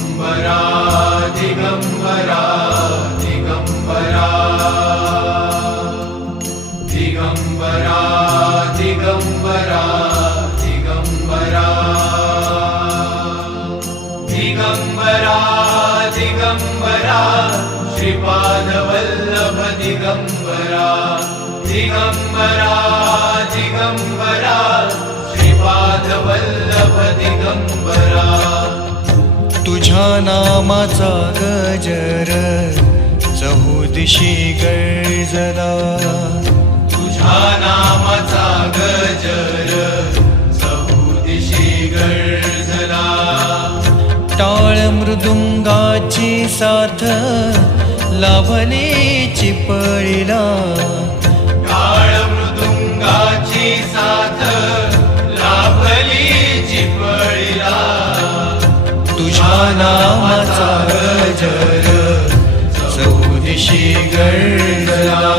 दिगंबरा दिगंबरा दिगंबरा दिगंबरा दिगंबरा दिगंबरा दिगंबरा दिगंबरा श्रीपाद वल्लभ दिगंबरा दिगंबरा दिगंबरा श्रीपाद वल्लभ दिगंबरा तुझ्या नामाचा गजर चहुदिशी गर्जना तुझ्या नामाचा गजर चहुदिशी गर्जना टाळ मृदुंगाची साथ लाभली चिपळीला टाळ मृदुंगाची साथ लाभली चिपळीला तुझ्या नामाचा गजर चहुदिशी गर्जना